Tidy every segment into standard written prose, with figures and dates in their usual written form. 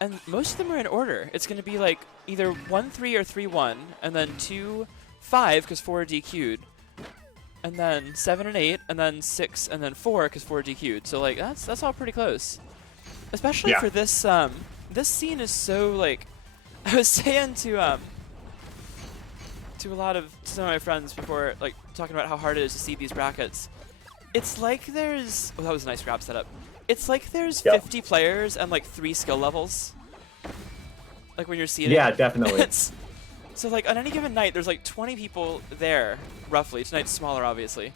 And most of them are in order. It's going to be like either 1-3 or 3-1, and then 2-5 because 4 are DQ'd, and then 7 and 8, and then 6 and then 4 because 4 are DQ'd. So like that's all pretty close. Especially for this this scene is so like I was saying to a lot of some of my friends before, like talking about how hard it is to see these brackets. It's like there's that was a nice grab setup. It's like there's 50 players and like 3 skill levels. Like when you're seeing Yeah, definitely. So like on any given night, there's like 20 people there, roughly. Tonight's smaller, obviously.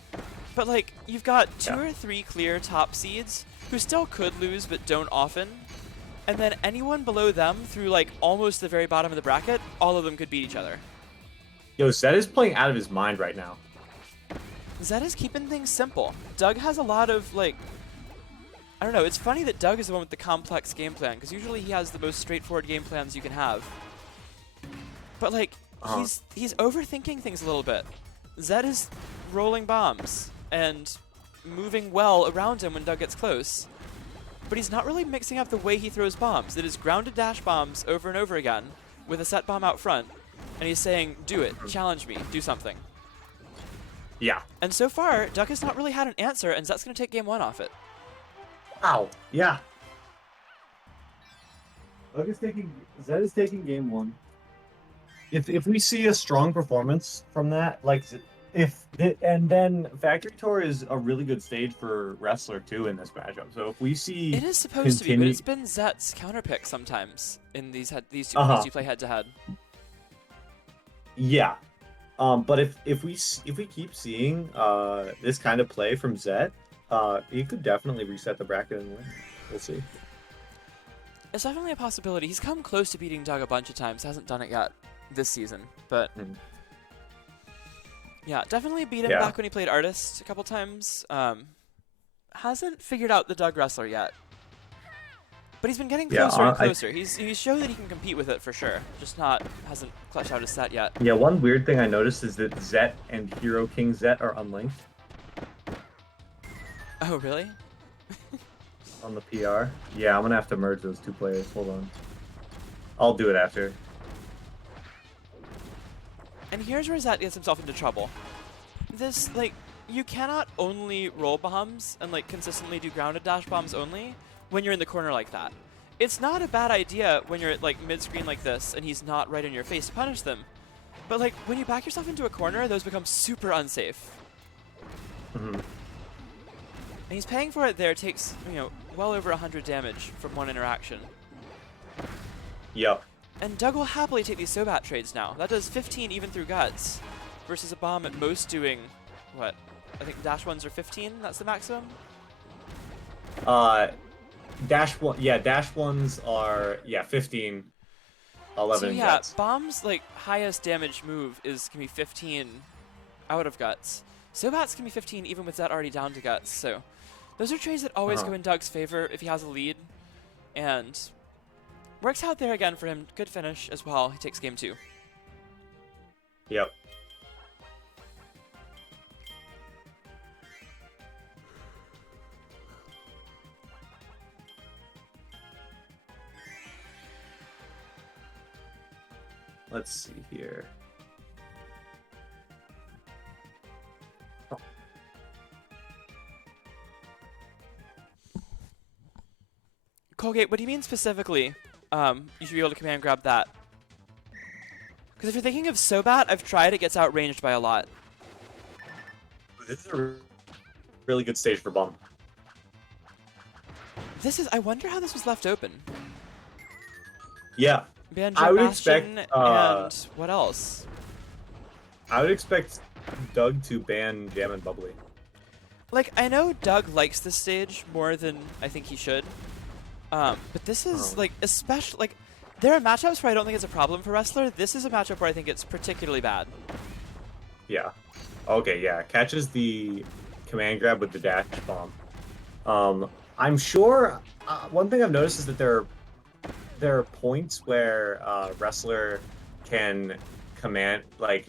But like you've got 2 or 3 clear top seeds who still could lose but don't often. And then anyone below them through like almost the very bottom of the bracket, all of them could beat each other. Yo, Zed is playing out of his mind right now. Zed is keeping things simple. Doug has a lot of like, I don't know, it's funny that Doug is the one with the complex game plan, because usually he has the most straightforward game plans you can have. But like, he's overthinking things a little bit. Zed is rolling bombs and moving well around him when Doug gets close. But he's not really mixing up the way he throws bombs. It is grounded dash bombs over and over again with a set bomb out front. And he's saying, do it, challenge me, do something. Yeah. And so far, Doug has not really had an answer, and Zet's going to take game 1 off it. Wow. Yeah. Zed is taking game 1. If we see a strong performance from that, like and then Factory Tour is a really good stage for Wrestler too in this matchup. So if we see it is supposed to be, but it's been Zet's counterpick sometimes in these two play head to head. Yeah. But if we keep seeing this kind of play from Zed, he could definitely reset the bracket and win. We'll see. It's definitely a possibility. He's come close to beating Doug a bunch of times, hasn't done it yet this season, but yeah, definitely beat him back when he played Artist a couple times. Hasn't figured out the Doug Wrestler yet, but he's been getting closer and closer. He's shown that he can compete with it for sure, just hasn't clutched out his set yet. Yeah, one weird thing I noticed is that Zet and Hero King Zet are unlinked. Oh, really? On the PR. Yeah, I'm gonna have to merge those 2 players. Hold on. I'll do it after. And here's where Zet gets himself into trouble. This, like, you cannot only roll bombs and, like, consistently do grounded dash bombs only when you're in the corner like that. It's not a bad idea when you're at, like, mid-screen like this and he's not right in your face to punish them. But, like, when you back yourself into a corner, those become super unsafe. Mm-hmm. And he's paying for it there. It takes, well over 100 damage from one interaction. Yep. And Doug will happily take these Sobat trades now. That does 15 even through guts, versus a bomb at most doing, what? I think dash 1s are 15, that's the maximum? Dash 1s are, 15, 11 so yeah, guts. bombs, like, highest damage move can be 15 out of guts. Sobats can be 15 even with that already down to guts, so those are trades that always go in Doug's favor if he has a lead, and works out there again for him. Good finish as well. He takes game 2. Yep. Let's see here. Colgate, what do you mean specifically? You should be able to command grab that. Because if you're thinking of Sobat, I've tried. It gets outranged by a lot. This is a really good stage for bomb. I wonder how this was left open. Yeah. Ban I would Bastion expect, and what else? I would expect Doug to ban Jam and Bubbly. Like, I know Doug likes this stage more than I think he should. But this is, like, especially, like, there are matchups where I don't think it's a problem for Wrestler. This is a matchup where I think it's particularly bad. Yeah. Okay, yeah. Catches the command grab with the dash bomb. I'm sure, one thing I've noticed is that there are points where Wrestler can command, like,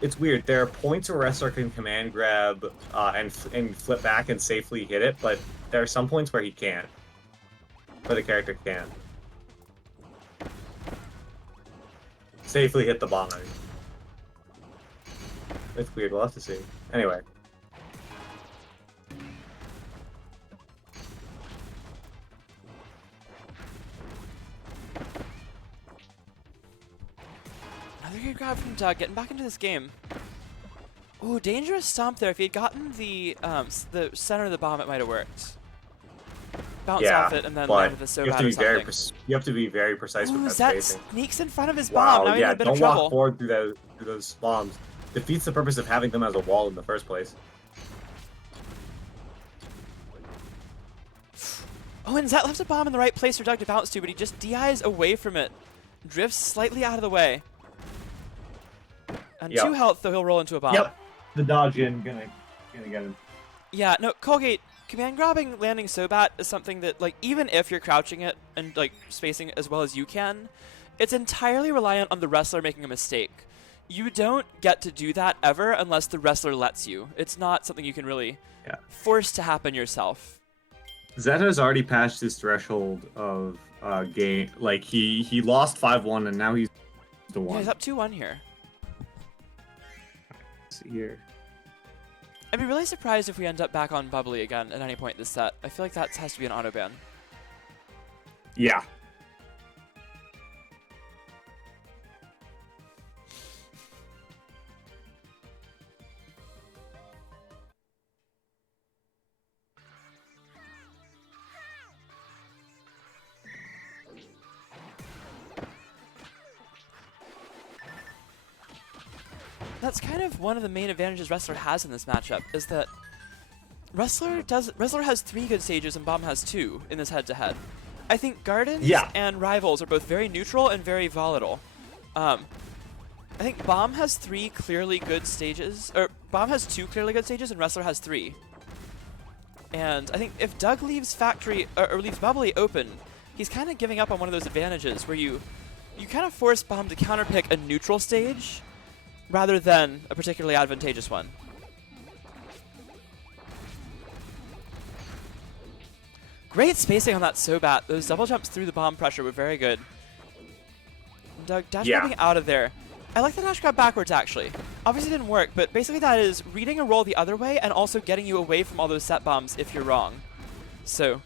it's weird. There are points where Wrestler can command grab and flip back and safely hit it, but there are some points where he can't. but the character can. Safely hit the bomb. I mean. It's weird. We'll have to see. Anyway. Another good grab from Doug, getting back into this game. Ooh, dangerous stomp there. If he had gotten the center of the bomb, it might have worked. Bounce off it and then land with the so you have to be something. you have to be very precise with that Zet spacing. sneaks in front of his Wow, bomb. Now he's in a bit of don't trouble. walk forward through those bombs. Defeats the purpose of having them as a wall in the first place. Oh, and Zet left a bomb in the right place for Doug to bounce to, but he just DIs away from it. Drifts slightly out of the way. And 2 health, though he'll roll into a bomb. Yep. The dodge in gonna get him. Yeah, no, Colgate, command grabbing landing Sobat is something that, like, even if you're crouching it and, like, spacing as well as you can, it's entirely reliant on the wrestler making a mistake. You don't get to do that ever unless the wrestler lets you. It's not something you can really force to happen yourself. Zet has already passed his threshold of game. Like, he lost 5-1 and now he's to 1. Yeah, he's up 2-1 here. Let's see here. I'd be really surprised if we end up back on Bubbly again at any point this set. I feel like that has to be an auto ban. Yeah. That's kind of one of the main advantages Wrestler has in this matchup, is that Wrestler has 3 good stages and Bomb has 2 in this head-to-head. I think Gardens and Rivals are both very neutral and very volatile. I think Bomb has 3 clearly good stages, or Bomb has 2 clearly good stages and Wrestler has 3. And I think if Doug leaves Factory, or leaves Bubbly open, he's kind of giving up on one of those advantages where you kind of force Bomb to counterpick a neutral stage rather than a particularly advantageous one. Great spacing on that Sobat. Those double jumps through the bomb pressure were very good. And Doug dash grabbing out of there. I like the dash grab backwards, actually. Obviously didn't work, but basically that is reading a roll the other way and also getting you away from all those set bombs if you're wrong. So,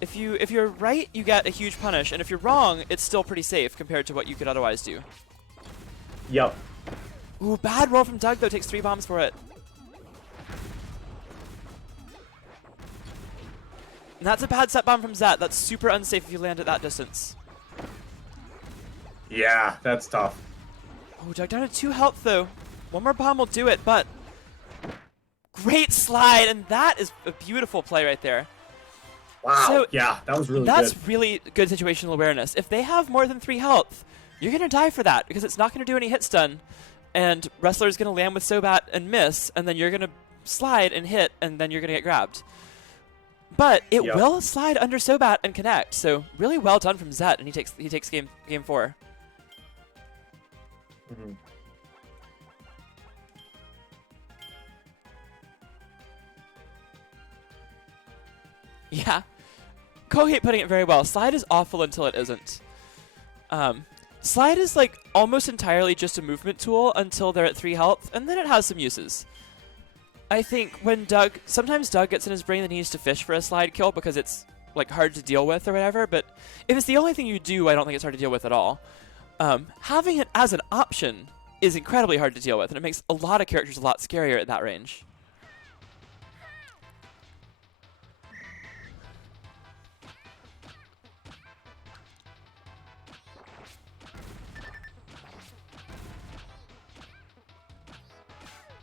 if you're right, you get a huge punish, and if you're wrong, it's still pretty safe compared to what you could otherwise do. Yep. Ooh, bad roll from Doug, though. Takes 3 bombs for it. And that's a bad set bomb from Zet. That's super unsafe if you land at that distance. Yeah, that's tough. Oh, Doug down to 2 health, though. 1 more bomb will do it, but great slide, and that is a beautiful play right there. Wow, so yeah, that was really that's good. really good situational awareness. If they have more than 3 health, you're going to die for that, because it's not going to do any hit stun. And Wrestler's going to land with Sobat and miss, and then you're going to slide and hit, and then you're going to get grabbed. But it will slide under Sobat and connect, so really well done from Zet, and he takes game 4. Mm-hmm. Yeah. Kohei putting it very well. Slide is awful until it isn't. Slide is like almost entirely just a movement tool until they're at 3 health, and then it has some uses. I think when sometimes Doug gets in his brain that he needs to fish for a slide kill because it's like hard to deal with or whatever, but if it's the only thing you do, I don't think it's hard to deal with at all. Having it as an option is incredibly hard to deal with, and it makes a lot of characters a lot scarier at that range.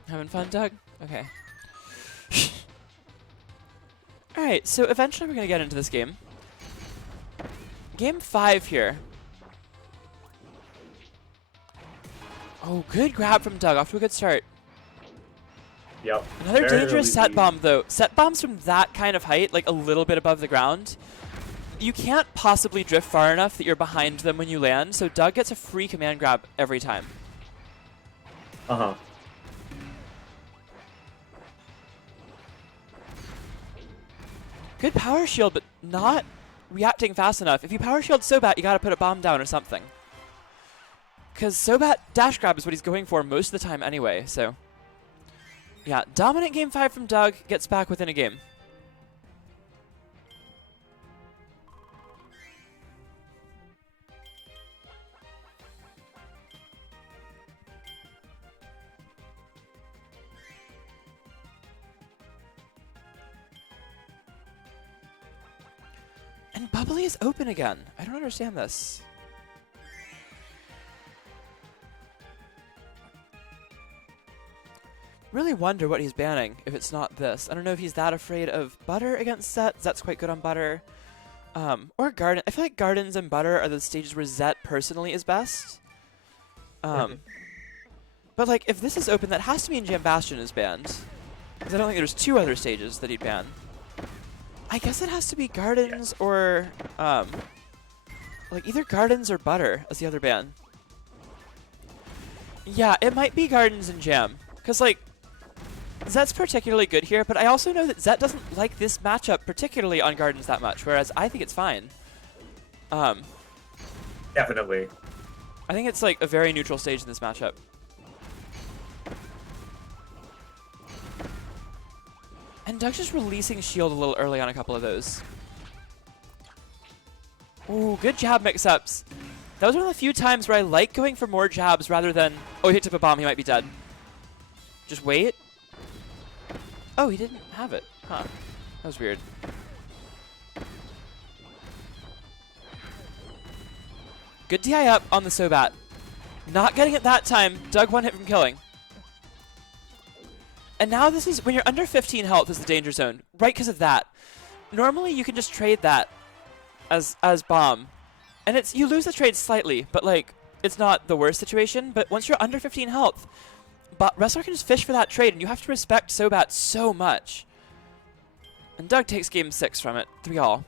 Having fun, Doug? Okay. Alright, so eventually we're going to get into this game. Game 5 here. Oh, good grab from Doug. Off to a good start. Yep. Another dangerous set bomb, though. Set bombs from that kind of height, like a little bit above the ground, you can't possibly drift far enough that you're behind them when you land, so Doug gets a free command grab every time. Uh-huh. Good power shield, but not reacting fast enough. If you power shield Sobat, you gotta put a bomb down or something. Because Sobat dash grab is what he's going for most of the time anyway, so... Yeah, dominant game 5 from Doug, gets back within a game. And Bubbly is open again. I don't understand this. Really wonder what he's banning if it's not this. I don't know if he's that afraid of Butter against Zet. Zet's quite good on Butter. Or Garden. I feel like Gardens and Butter are the stages where Zet personally is best. But like, if this is open, that has to mean Jam Bastion is banned. Because I don't think there's 2 other stages that he'd ban. I guess it has to be Gardens or, like either Gardens or Butter as the other ban. Yeah, it might be Gardens and Jam. Because, like, Zet's particularly good here, but I also know that Zet doesn't like this matchup particularly on Gardens that much, whereas I think it's fine. Definitely. I think it's, like, a very neutral stage in this matchup. And Doug's just releasing shield a little early on a couple of those. Ooh, good jab mix-ups. That was one of the few times where I like going for more jabs rather than... Oh, he picked up a bomb. He might be dead. Just wait. Oh, he didn't have it. Huh. That was weird. Good DI up on the Sobat. Not getting it that time. Doug one hit from killing. And now this is, when you're under 15 health is the danger zone, right because of that. Normally you can just trade that as bomb. And it's, you lose the trade slightly, but like, it's not the worst situation. But once you're under 15 health, wrestler can just fish for that trade, and you have to respect Sobat so much. And Doug takes game 6 from it, 3-all.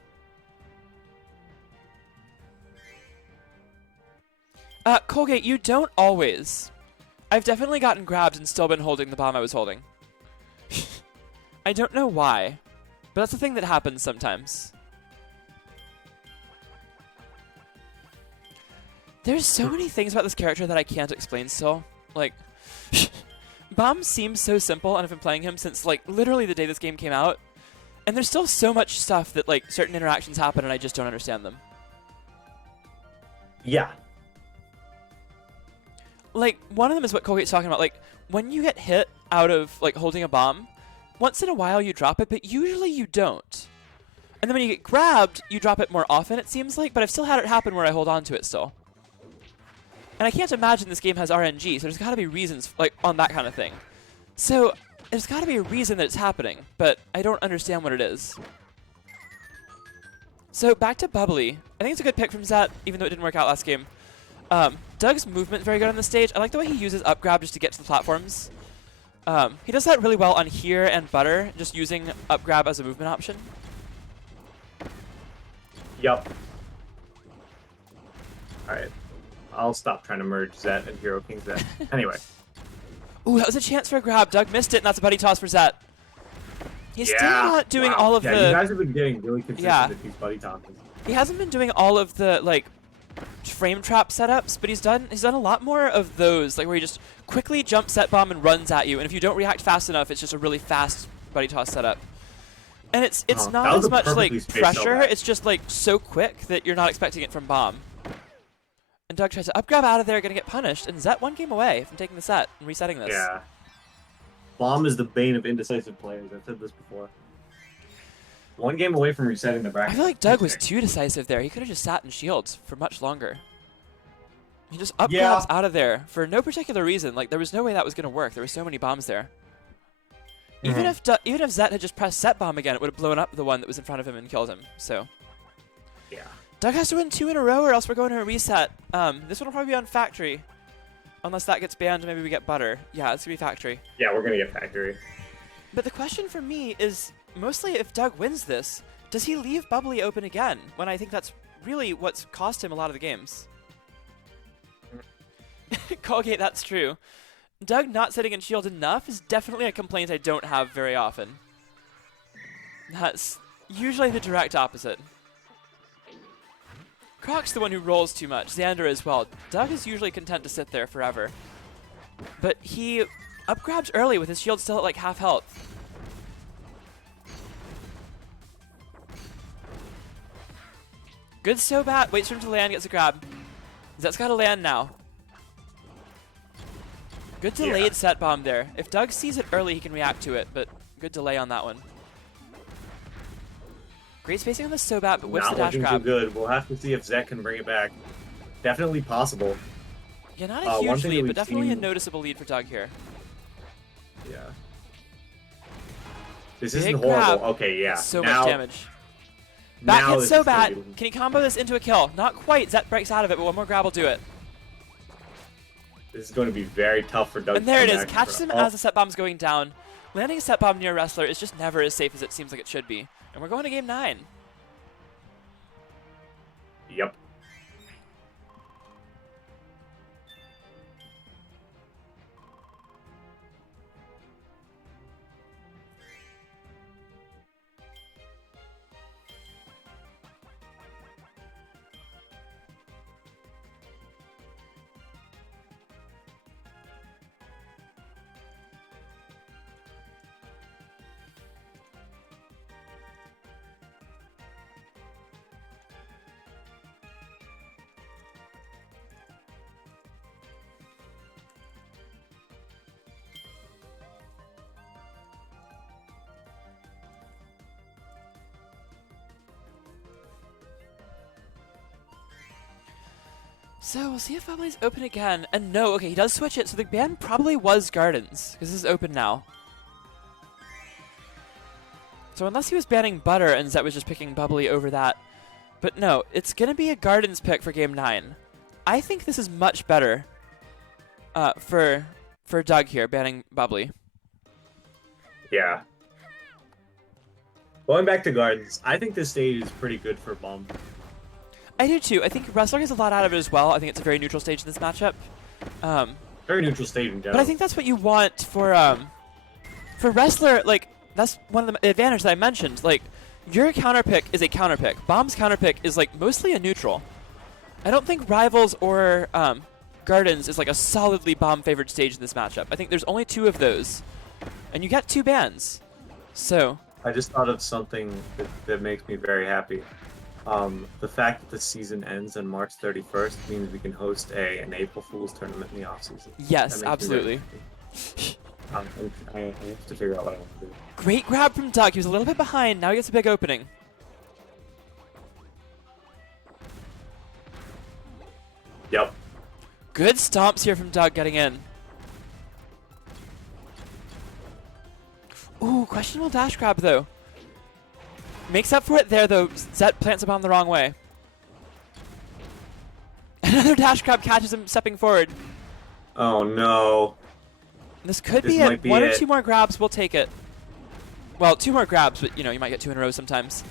Colgate, you don't always. I've definitely gotten grabbed and still been holding the bomb I was holding. I don't know why, but that's the thing that happens sometimes. There's so many things about this character that I can't explain still. Like, Bomb seems so simple, and I've been playing him since, like, literally the day this game came out. And there's still so much stuff that, like, certain interactions happen and I just don't understand them. Yeah. Like, one of them is what Colgate's talking about. Like, when you get hit out of, like, holding a bomb, once in a while you drop it, but usually you don't. And then when you get grabbed, you drop it more often, it seems like, but I've still had it happen where I hold on to it still. And I can't imagine this game has RNG, so there's got to be reasons, like, on that kind of thing. So, there's got to be a reason that it's happening, but I don't understand what it is. So, back to Bubbly. I think it's a good pick from Zet, even though it didn't work out last game. Doug's movement very good on the stage. I like the way he uses up grab just to get to the platforms. He does that really well on here and Butter, just using up grab as a movement option. Yup. Alright. I'll stop trying to merge Zet and Hero King Zet. Anyway. Ooh, that was a chance for a grab. Doug missed it, and that's a buddy toss for Zet. He's still not doing all of the... Yeah, you guys have been getting really consistent with these buddy tosses. He hasn't been doing all of the, like, frame trap setups, but he's done a lot more of those, like where he just quickly jumps set bomb and runs at you, and if you don't react fast enough, it's just a really fast buddy toss setup. And it's not as much like pressure, it's just like so quick that you're not expecting it from bomb. And Doug tries to up grab out of there, gonna get punished, and Zet one game away from taking the set and resetting this. Yeah. Bomb is the bane of indecisive players. I've said this before. One game away from resetting the bracket. I feel like Doug was too decisive there. He could have just sat in shields for much longer. He just up grabs out of there for no particular reason. Like, there was no way that was going to work. There were so many bombs there. Even if Zet had just pressed set bomb again, it would have blown up the one that was in front of him and killed him. So, yeah. Doug has to win 2 in a row or else we're going to a reset. This one will probably be on Factory. Unless that gets banned, maybe we get Butter. Yeah, it's going to be Factory. Yeah, we're going to get Factory. But the question for me is, mostly if Doug wins this, does he leave Bubbly open again? When I think that's really what's cost him a lot of the games. Colgate, that's true. Doug not sitting in shield enough is definitely a complaint I don't have very often. That's usually the direct opposite. Croc's the one who rolls too much. Xander as well. Doug is usually content to sit there forever. But he up-grabs early with his shield still at like half health. Good Sobat. Waits for him to land, gets a grab. Zet's got to land now. Good delayed set bomb there. If Doug sees it early, he can react to it, but good delay on that one. Great spacing on the Sobat, but whips the dash grab. Not looking too good. We'll have to see if Zet can bring it back. Definitely possible. Yeah, not a huge lead, but definitely a noticeable lead for Doug here. Yeah. This isn't horrible. Okay, yeah. So much damage. Back hit Sobat. Can he combo this into a kill? Not quite. Zet breaks out of it, but one more grab will do it. This is going to be very tough for Doug. And there it is. Catches him as the set bomb's going down. Landing a set bomb near a wrestler is just never as safe as it seems like it should be. And we're going to game 9. Yep. So we'll see if Bubbly's open again. And no, okay, he does switch it, so the ban probably was Gardens, because this is open now. So unless he was banning Butter and Zet was just picking Bubbly over that. But no, it's going to be a Gardens pick for game 9. I think this is much better for Doug here, banning Bubbly. Yeah. Going back to Gardens, I think this stage is pretty good for Bomb. I do too. I think Wrestler gets a lot out of it as well. I think it's a very neutral stage in this matchup. Very neutral stage in general. But I think that's what you want for Wrestler. Like, that's one of the advantages that I mentioned. Like, your counter pick is a counter pick. Bomb's counter pick is like mostly a neutral. I don't think Rivals or Gardens is like a solidly Bomb favored stage in this matchup. I think there's only 2 of those, and you get 2 bans. So I just thought of something that makes me very happy. The fact that the season ends on March 31st means we can host an April Fool's tournament in the offseason. Yes, absolutely. I have to figure out what I want to do. Great grab from Doug. He was a little bit behind. Now he gets a big opening. Yep. Good stomps here from Doug getting in. Ooh, questionable dash grab though. Makes up for it there, though. Zet plants a bomb the wrong way. Another dash grab catches him stepping forward. Oh, no. This could be it. 1 or 2 more grabs, we'll take it. Well, 2 more grabs, but, you know, you might get 2 in a row sometimes.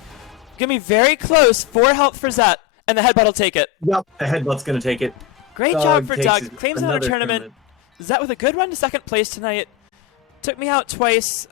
Gonna be very close. 4 health for Zet, and the headbutt will take it. Yep, the headbutt's gonna take it. Great job for Doug. Claims another tournament. Zet with a good run to 2nd place tonight. Took me out twice.